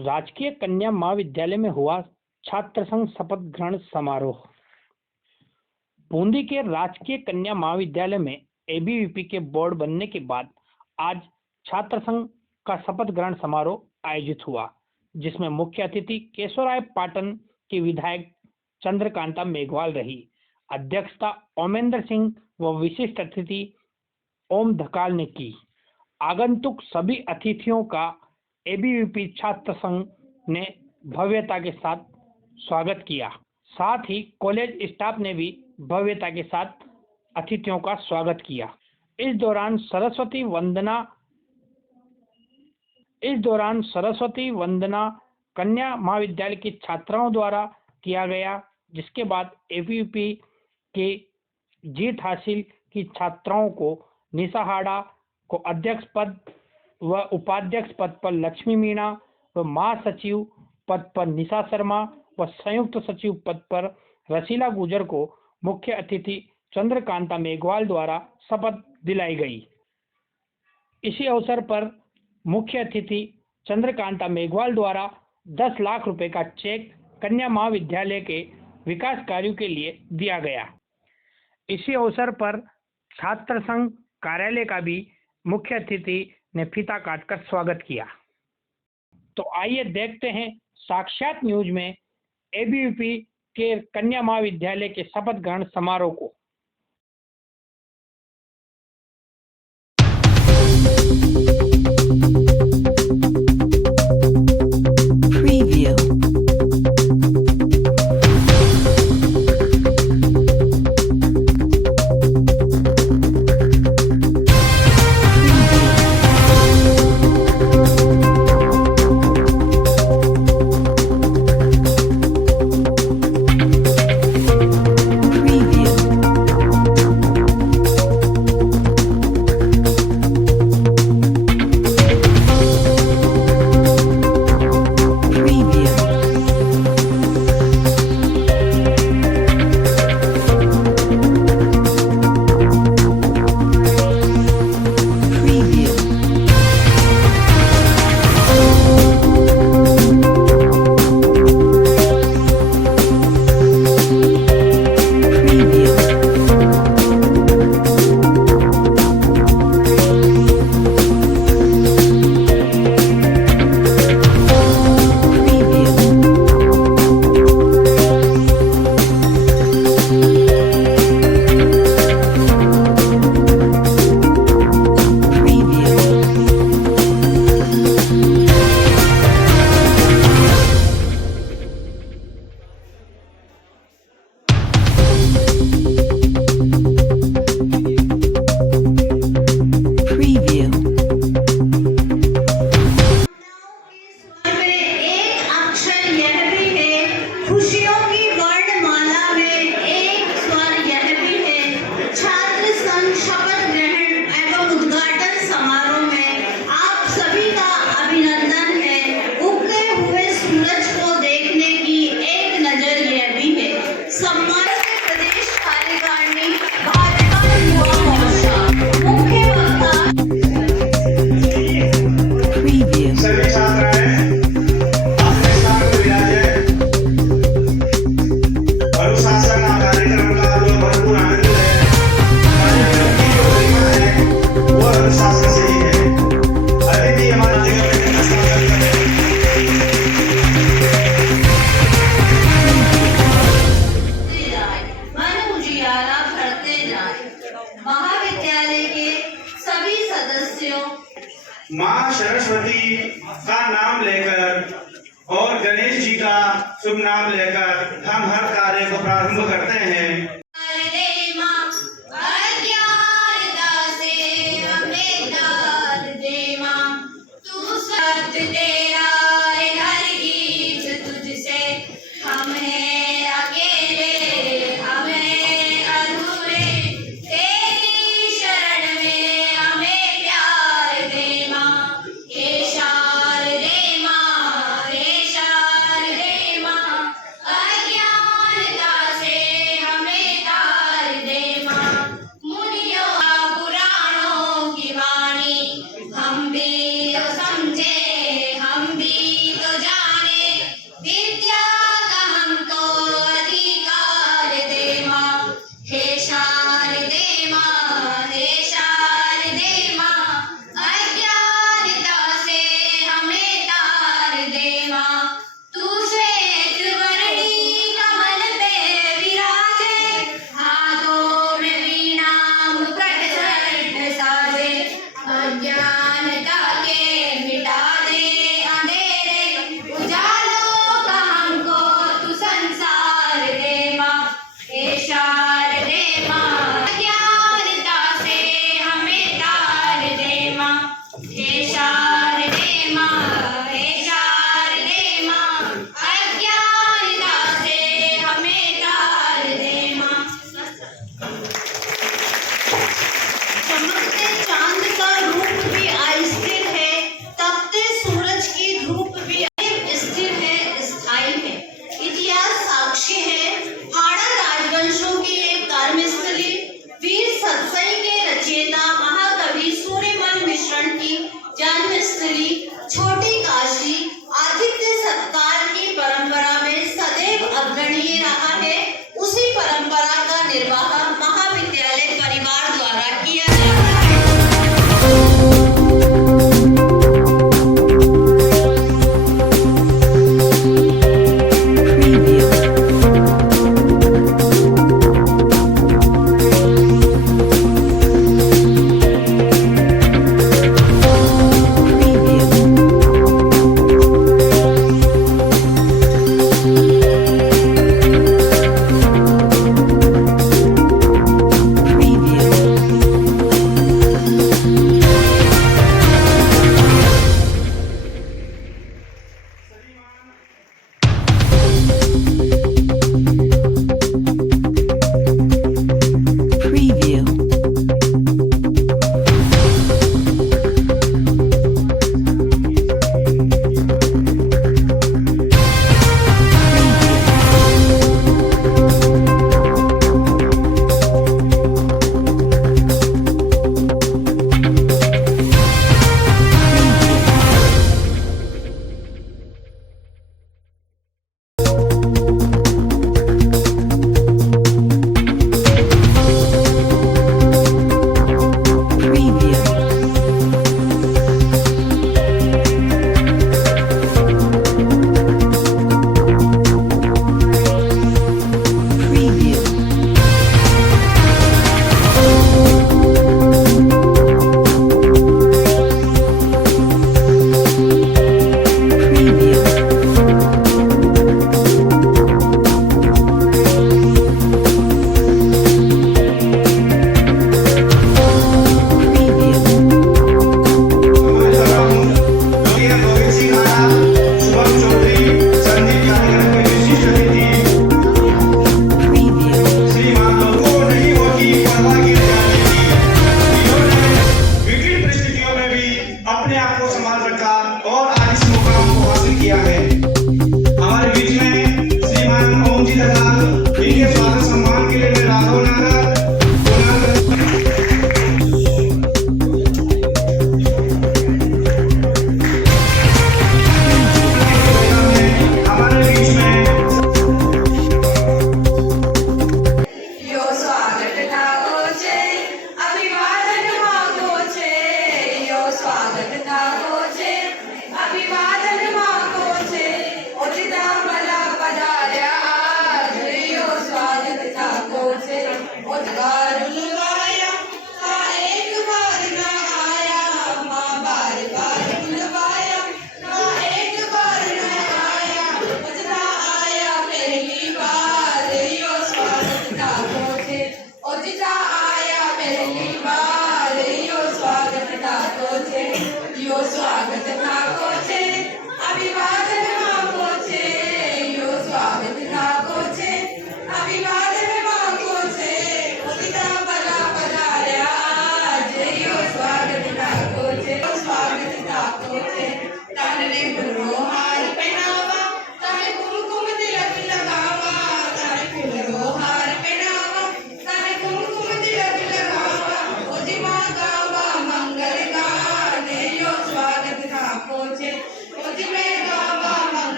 राजकीय कन्या महाविद्यालय में हुआ छात्र संघ शपथ ग्रहण समारोह। बूंदी के राजकीय कन्या महाविद्यालय में एबीवीपी के बोर्ड बनने के बाद आज छात्र संघ का शपथ ग्रहण समारोह आयोजित हुआ, जिसमें मुख्य अतिथि केशवराय पाटन के विधायक चंद्रकांता मेघवाल रही। अध्यक्षता ओमेंद्र सिंह व विशिष्ट अतिथि ओम धकाल ने की। आगंतुक सभी अतिथियों का एबीवीपी छात्र संघ ने भव्यता के साथ स्वागत किया। साथ ही कॉलेज स्टाफ ने भी भव्यता के साथ अतिथियों का स्वागत किया। इस दौरान सरस्वती वंदना कन्या महाविद्यालय की छात्राओं द्वारा किया गया, जिसके बाद एबीवीपी के जीत हासिल की छात्राओं को निशा को अध्यक्ष पद व उपाध्यक्ष पद पर लक्ष्मी मीणा व महासचिव पद पर निशा शर्मा व संयुक्त सचिव पद पर रसीला गुजर को मुख्य अतिथि चंद्रकांता मेघवाल द्वारा शपथ दिलाई गई। इसी अवसर पर मुख्य अतिथि चंद्रकांता मेघवाल द्वारा 10 लाख रुपए का चेक कन्या महाविद्यालय के विकास कार्यों के लिए दिया गया। इसी अवसर पर छात्र संघ कार्यालय का भी मुख्य अतिथि ने फीता काटकर स्वागत किया। तो आइए देखते हैं साक्षात न्यूज में एबीवीपी के कन्या महाविद्यालय के शपथ ग्रहण समारोह को। महाविद्यालय के सभी सदस्यों माँ सरस्वती का नाम लेकर और गणेश जी का शुभ नाम लेकर हम हर कार्य को प्रारंभ करते हैं। हमें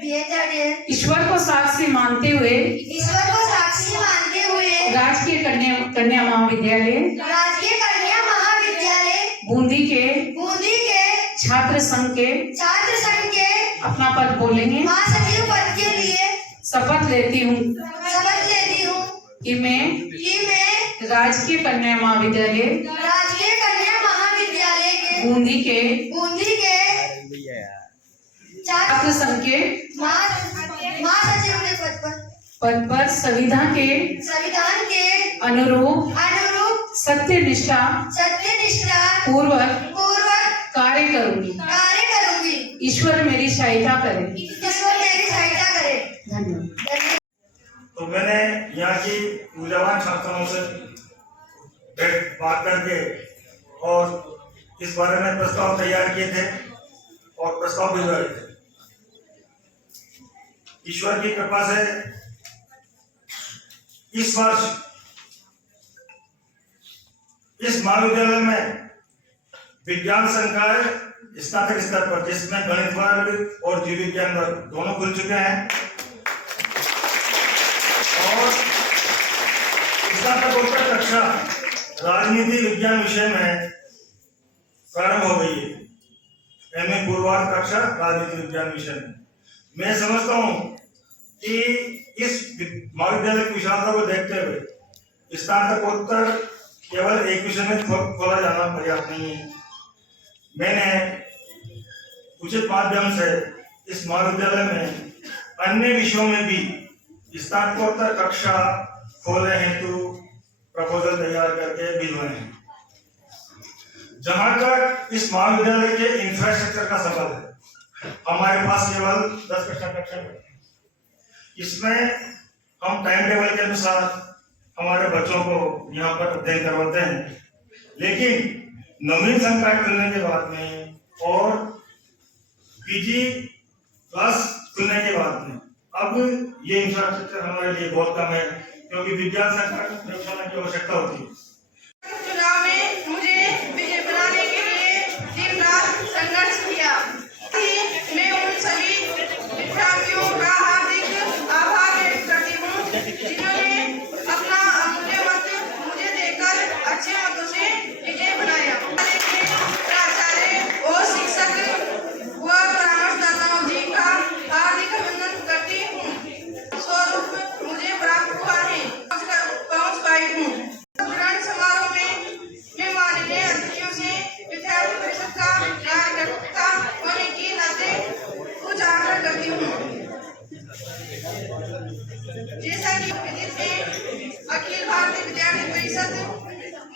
BA थर्ड ईयर, ईश्वर को साक्षी मानते हुए ईश्वर को साक्षी मानते हुए राजकीय कन्या महाविद्यालय राजकीय कन्या महाविद्यालय बूंदी के बूंदी के छात्र संघ के अपना पद बोलेंगे। महासचिव पद के लिए शपथ लेती हूँ कि मैं राजकीय कन्या महाविद्यालय के बूंदी के छात्र संघ के महासचिव के पद पर संविधान के अनुरूप सत्यनिष्ठा पूर्वक कार्य करूंगी। ईश्वर मेरी सहायता करे। धन्यवाद। तो मैंने यहाँ की ऊर्जावान छात्राओं से बात करके और इस बारे में प्रस्ताव तैयार किए थे और प्रस्ताव भिजवाए थे। ईश्वर की कृपा से इस वर्ष इस महाविद्यालय में विज्ञान संकाय स्नातक स्तर पर, जिसमें गणित वर्ग और जीव विज्ञान वर्ग दोनों खुल चुके हैं और स्नातकोत्तर कक्षा राजनीति विज्ञान विषय में प्रारंभ हो गई है। MA पूर्वार्ध कक्षा राजनीति विज्ञान विषय में मैं समझता हूँ कि इस महाविद्यालय की विशालता को देखते हुए स्नातकोत्तर केवल एक विषय में खोला जाना पर्याप्त नहीं है। मैंने उचित माध्यम से इस महाविद्यालय में अन्य विषयों में भी स्नातकोत्तर कक्षा खोलने हेतु प्रपोजल तैयार करके भिजवाए हैं। जहां तक इस महाविद्यालय के इंफ्रास्ट्रक्चर का सवाल है, हमारे पास केवल 10 कक्षा है। इसमें हम टाइम टेबल के अनुसार हमारे बच्चों को यहाँ पर अध्ययन करवाते हैं, लेकिन नवीन संकाय खुलने के बाद में और PG क्लास खुलने के बाद में अब ये इंफ्रास्ट्रक्चर हमारे लिए बहुत कम है, क्योंकि विज्ञान संकाय प्रयोगशाला की आवश्यकता होती है। चुनाव में मुझे विजय बनाने के लिए दिन रात संघर्ष किया। मैं उन सभी विद्यार्थियों का हार्दिक आभार व्यक्त करती हूँ जिन्होंने अपना अमूल्य वक्त मुझे देकर अच्छे मतों से विजय बनाया। प्राचार्य और शिक्षक व परामर्शदाताओं जी का हार्दिक अभिनंदन करती हूँ। स्वरूप मुझे प्राप्त हुआ है, पहुँच पाई हूँ। ग्रहण समारोह में मैं माननीय अतिथियों से विद्यार्थी परिषद का कार्यकर्ता होने के नाते कुछ आग्रह करती हूँ। जैसा कि विदित है, अखिल भारतीय विद्यार्थी परिषद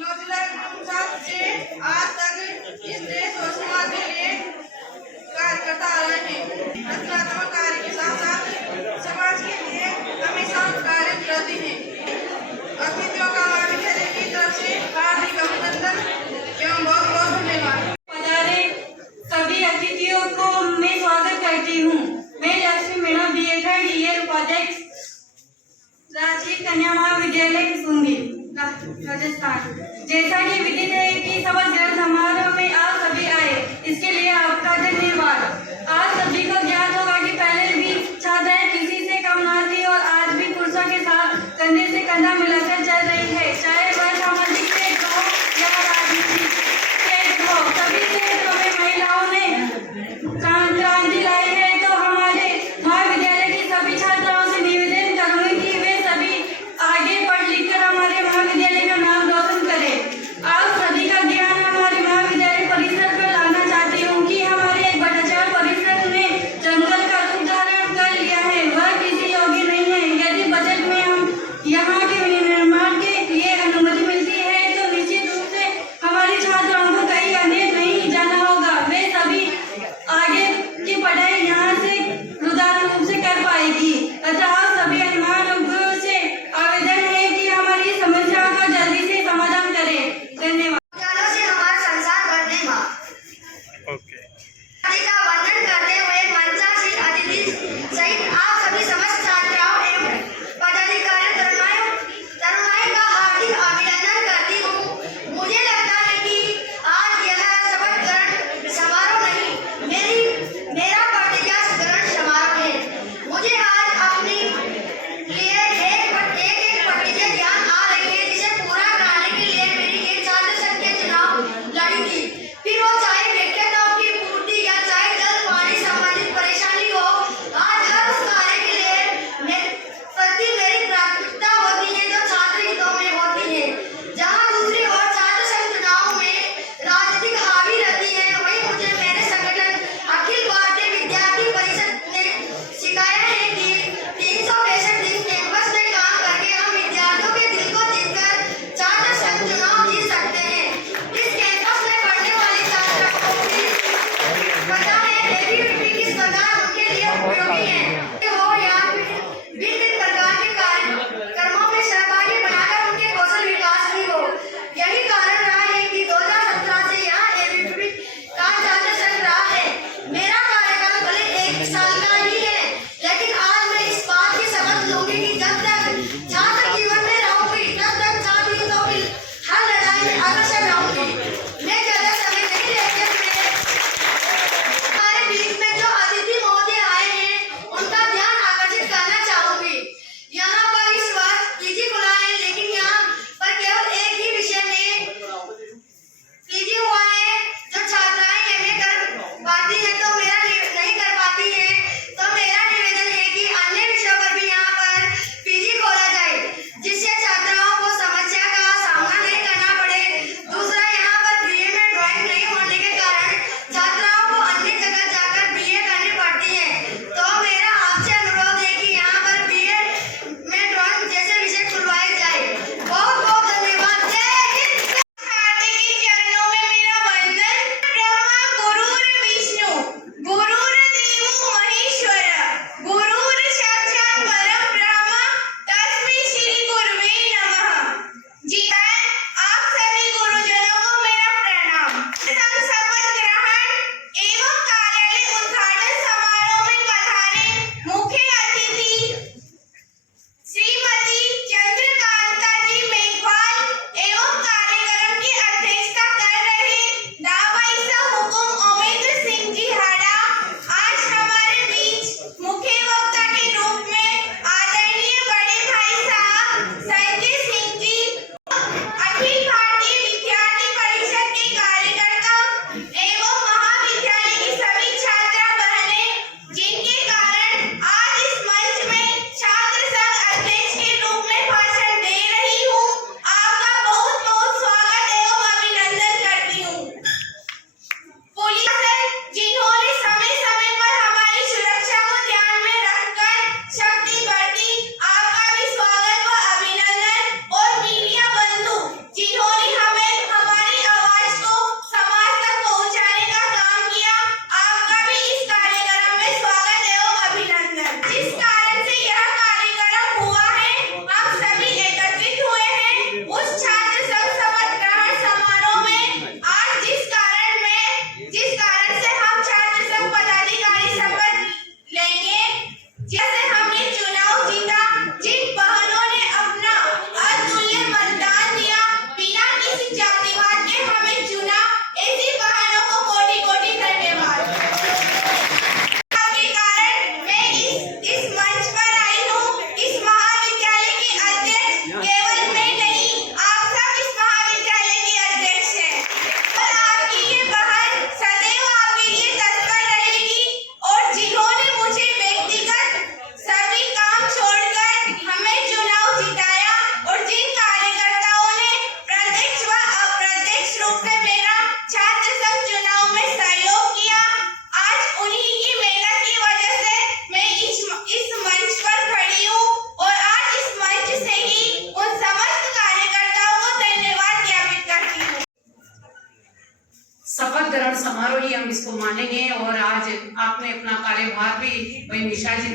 9 जुलाई 1959 से आज तक इस देश और समाज के लिए कार्य करता आ रहे हैं। रचनात्मक कार्य के साथ साथ समाज के लिए हमेशा कार्य करते हैं। अतिथियों का महाविद्यालय की तरफ से हार्दिक अभिनंदन एवं बहुत बहुत धन्यवाद। पधारे सभी अतिथियों को मैं स्वागत करती हूँ। मैं Lakshmi Meena BA third year उपाध्यक्ष राजकीय कन्या महाविद्यालय बूंदी राजस्थान। जैसा कि विदित है कि शपथ ग्रहण समारोह में आप सभी आए, इसके लिए आपका धन्यवाद। आप सभी को ज्ञात होगा कि पहले भी छात्राएं किसी से कम ना थी और आज भी पुरुषों के साथ कंधे से कंधा मिलाकर चल रही है, चाहे वह सामाजिक क्षेत्र हो या राजनीतिक क्षेत्र हो। सभी क्षेत्रों में महिलाओं ने क्रांति लाई है। तो हमारे महाविद्यालय की सभी छात्राओं से निवेदन करूंगी कि वे सभी आगे पढ़ लिख कर हमारे महाविद्यालय का नाम रोशन करें। आप सभी का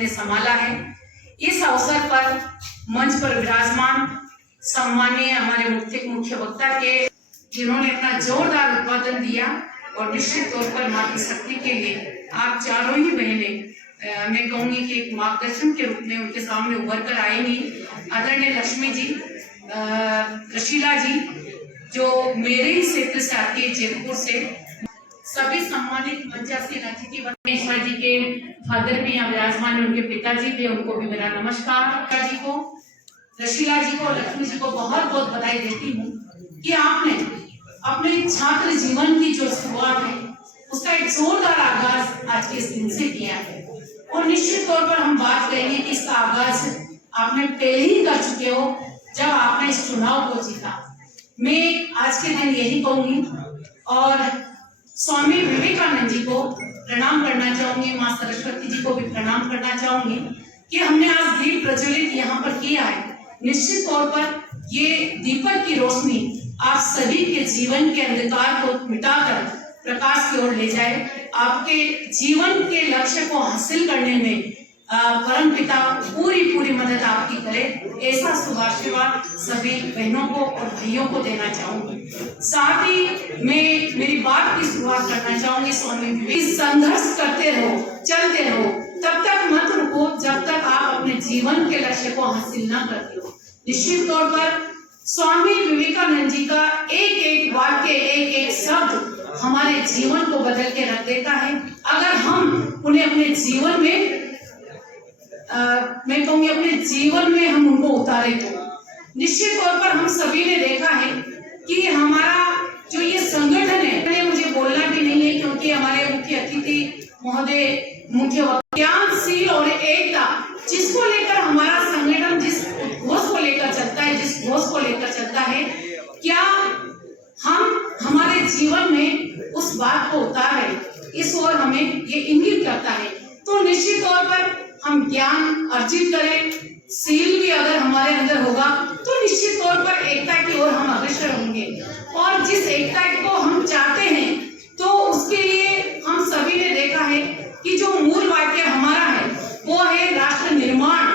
संभाला है। इस अवसर पर मंच पर विराजमान सम्मानीय हमारे मुख्य वक्ता के जिन्होंने अपना जोरदार उत्पादन दिया और निश्चित तौर पर माँ की शक्ति के लिए आप चारों ही बहनें मैं कहूँगी कि एक मार्गदर्शन के रूप में उनके सामने उभर कर आएंगी। आदरणीय लक्ष्मी जी, रशीला जी जो मेरे ही क्षेत्र से आती है, जयपुर से, सभी सम्मानित मंचासीन अतिथि परमेश्वर जी के फादर भी यहाँ विराजमान है, उनके पिताजी भी, उनको भी मेरा नमस्कार। जी को, रशीला जी को, लक्ष्मी जी को बहुत बहुत बधाई देती हूँ कि आपने अपने छात्र जीवन की जो शुरुआत है उसका एक जोरदार आगाज आज के इस दिन से किया है और निश्चित तौर पर हम बात करेंगे कि इसका आगाज आपने पहले ही कर चुके हो जब आपने इस चुनाव को जीता। मैं आज के दिन यही कहूंगी और स्वामी विवेकानंद जी को प्रणाम करना चाहूंगी, माँ सरस्वती जी को भी प्रणाम करना चाहूंगी कि हमने आज दीप प्रज्वलित यहाँ पर किया है। निश्चित तौर पर ये दीपक की रोशनी आप सभी के जीवन के अंधकार को मिटाकर प्रकाश की ओर ले जाए, आपके जीवन के लक्ष्य को हासिल करने में परमपिता पूरी मदद आपकी करे, ऐसा शुभ आशीर्वाद सभी बहनों को और भाइयों को देना चाहूंगी। साथ ही मैं मेरी बात की शुरुआत करना चाहूंगी स्वामी विवेकानंद, संघर्ष करते रहो, चलते रहो, तब तक मत रुको जब तक आप अपने जीवन के लक्ष्य को हासिल न करते हो। निश्चित तौर पर स्वामी विवेकानंद जी का एक एक वाक्य, एक एक शब्द हमारे जीवन को बदल के रख देता है। अगर हम उन्हें अपने जीवन में मैं कहूँगी अपने जीवन में हम उनको उतारे तो निश्चित तौर पर हम सभी ने देखा है कि हमारा जो ये संगठन है, मुझे बोलना भी नहीं है क्योंकि हमारे मुख्य अतिथि महोदय मुख्य ज्ञानशील और एकता जिसको लेकर हमारा संगठन जिस घोष को लेकर चलता है, जिस घोष को लेकर चलता है, क्या हम हमारे जीवन में उस बात को उतारे, इस ओर हमें ये इंगित करता है। तो निश्चित तौर पर हम ज्ञान अर्जित करें, सील भी अगर हमारे अंदर होगा तो निश्चित तौर पर एकता की ओर हम अग्रसर होंगे और जिस एकता को हम चाहते हैं तो उसके लिए हम सभी ने देखा है कि जो मूल वाक्य हमारा है वो है राष्ट्र निर्माण।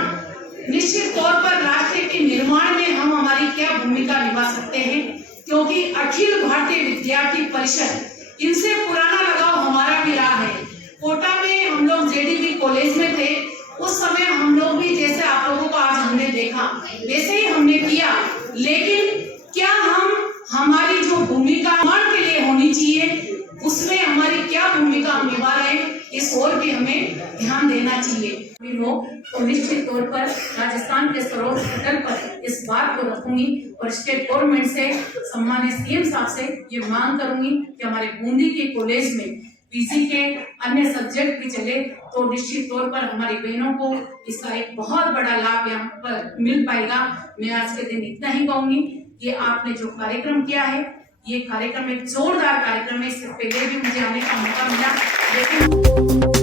निश्चित तौर पर राष्ट्र के निर्माण में हम हमारी क्या भूमिका निभा सकते हैं, क्योंकि अखिल भारतीय विद्यार्थी परिषद इनसे पुराना लगाव हमारा भी रहा है। कोटा में हम लोग जेडीबी कॉलेज में थे, उस समय हम लोग भी जैसे आप लोगों को आज हमने देखा वैसे ही हमने किया, लेकिन क्या हम हमारी जो भूमिका निर्माण के लिए होनी चाहिए उसमें हमारी क्या भूमिका हम निभा रहे हैं, इस ओर भी हमें ध्यान देना चाहिए। तो निश्चित तौर पर राजस्थान के सर्वोच्च पटल पर इस बात को रखूंगी और स्टेट गवर्नमेंट से, सम्मानित सीएम साहब से ये मांग करूंगी कि हमारे बूंदी के कॉलेज में पीजी के अन्य सब्जेक्ट भी चले तो निश्चित तौर पर हमारी बहनों को इसका एक बहुत बड़ा लाभ यहाँ पर मिल पाएगा। मैं आज के दिन इतना ही कहूंगी कि आपने जो कार्यक्रम किया है ये कार्यक्रम एक जोरदार कार्यक्रम है, इससे पहले भी मुझे आने का मौका मिला, लेकिन